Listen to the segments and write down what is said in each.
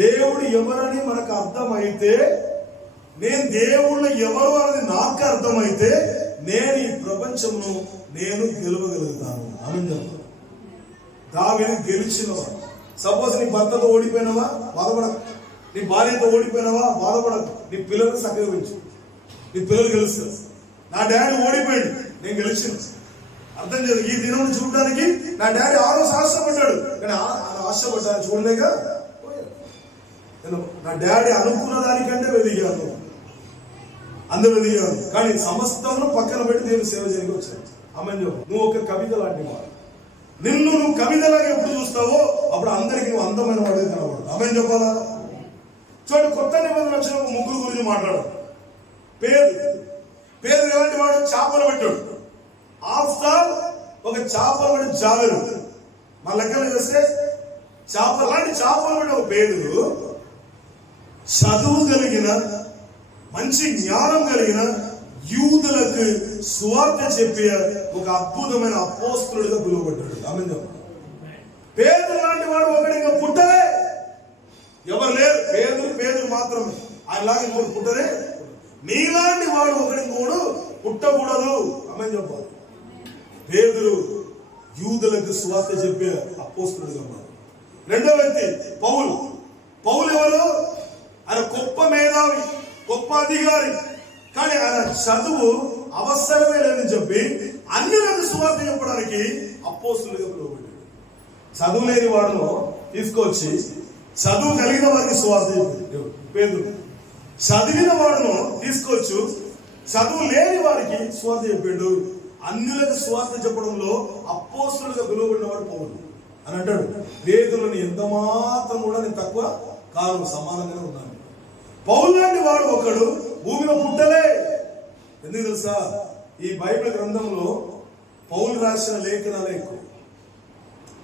దేవుడు ఎవరని మనకు అర్థమైతే, నేను దేవుళ్ళు ఎవరు అనేది నాకు అర్థమైతే, నేను ఈ ప్రపంచంలో నేను గెలవగలుగుతాను. ఆమేన్. దావీదు గెలిచినవాడు. సపోజ్ నీ భర్తతో ఓడిపోయినావా, బాధపడకు. నీ భార్యతో ఓడిపోయినావా, బాధపడకు. నీ పిల్లలకు చక్కగా పెంచు, నీ పిల్లలు గెలుస్తారు. నా డాడీ ఓడిపోయాడు, నేను గెలిచిన. అర్థం చేయాలి. ఈ దినం చూడడానికి నా డాడీ ఆ రోజు ఆశపడ్డాడు, కానీ ఆశపడ్డాను చూడలేక నా డాడీ అనుకున్న దానికంటే వెదిగాను, అందరూ వెదిగాను. కానీ సమస్తమును పక్కన పెట్టి నేను సేవ చేయడానికి వచ్చాను. ఆమేన్. నువ్వు ఒక కవిత లాంటి వాడు. నిన్ను నువ్వు కవితలాగా ఎప్పుడు చూస్తావో అప్పుడు అందరికి నువ్వు అందమైన వాడిగా కనబడదు. ఆమేన్ చెప్పాలా? చూడండి, కొత్త నిబంధన వచ్చిన ముగ్గురు గురించి మాట్లాడు. పేరు ఎలాంటి వాడు? చేపలు పెట్టాడు. ఆఫ్టర్ ఒక చేపలు పడి జాగరు మన లెక్కలు చేస్తే చేపలు లాంటి చేపలు పడి ఒక పేదలు, చదువు కలిగిన మంచి జ్ఞానం కలిగిన యూదులకు సువార్త చెప్పే ఒక అద్భుతమైన అపోస్తలుడిగా పిలువబడ్డాడు. ఆమేన్. పేదలు లాంటి వాడు ఒకటి ఇంకా పుట్టలే, ఎవరు లేరు. పేదలు మాత్రమే. ఆయనలాగా ఇంకోటి పుట్టలే. నీలాంటి వాడు ఒకటి కూడా పుట్టకూడదు. ఆమేన్ చెప్పాలి. పేదలు యూదులకు సువార్త చెప్పే అపోస్తలుడిగా ఉన్నారు. రెండో వ్యక్తి పౌలు ఎవరు? ఆయన గొప్ప మేధావి, గొప్ప అధికారి. కానీ ఆయన చదువు అవసరమే లేదని చెప్పి అన్యులకు సువార్త చెప్పడానికి అపోస్తలుడిగా పిలువబడ్డాడు. చదువు లేని వాడును తీసుకొచ్చి చదువు కలిగిన వారికి సువార్త చెప్పాడు పేదలు. చదివిన వాడును తీసుకొచ్చు చదువు లేని వారికి సువార్త చెప్పాడు. అన్యులకు సువార్త చెప్పడంలో అపోస్తలుడిగా పిలువబడిన వాడు పౌలు అని అంటాడు. పేదలను ఎంత మాత్రం కూడా నేను తక్కువ కాదు, సమానంగానే ఉన్నాను. పౌలు లాంటి వాడు ఒకడు భూమిలో పుట్టలే. ఎందుకు తెలుసా? ఈ బైబిల్ గ్రంథంలో పౌలు రాసిన లేఖనాలే ఎక్కువ,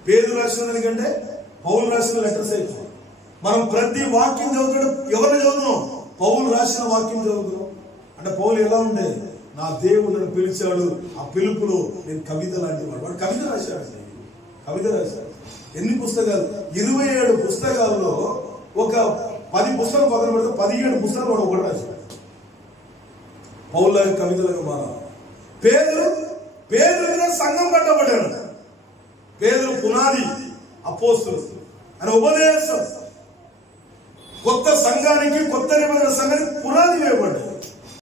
పేదలు రాసిన దానికంటే పౌలు రాసిన లెటర్స్ ఎక్కువ. మనం ప్రతి వాక్యం చదువుతాడు. ఎవరిని చదువుతున్నాం? పౌలు రాసిన వాక్యం చదువుతున్నాం. అంటే పౌలు ఎలా ఉండే? నా దేవుడు నన్ను పిలిచాడు, ఆ పిలుపులో నేను కవిత లాంటి వాడు కవిత రాశాడు. కవిత రాశాడు. ఎన్ని పుస్తకాలు? 27 పుస్తకాల్లో ఒక 10 పుస్తకాలు పక్కన పెడితే 17 పుస్తకాలు వాడు ఒకటి రాశాడు. పౌరులాగా కవితలుగా మారాలి. పేదల మీద సంఘం కట్టబడ్డాడు. పేదలు పునాది అపోస్తలుడు. ఆయన ఉపదేశం కొత్త సంఘానికి, కొత్త నిబంధన సంఘానికి పునాది వేయబడ్డాడు.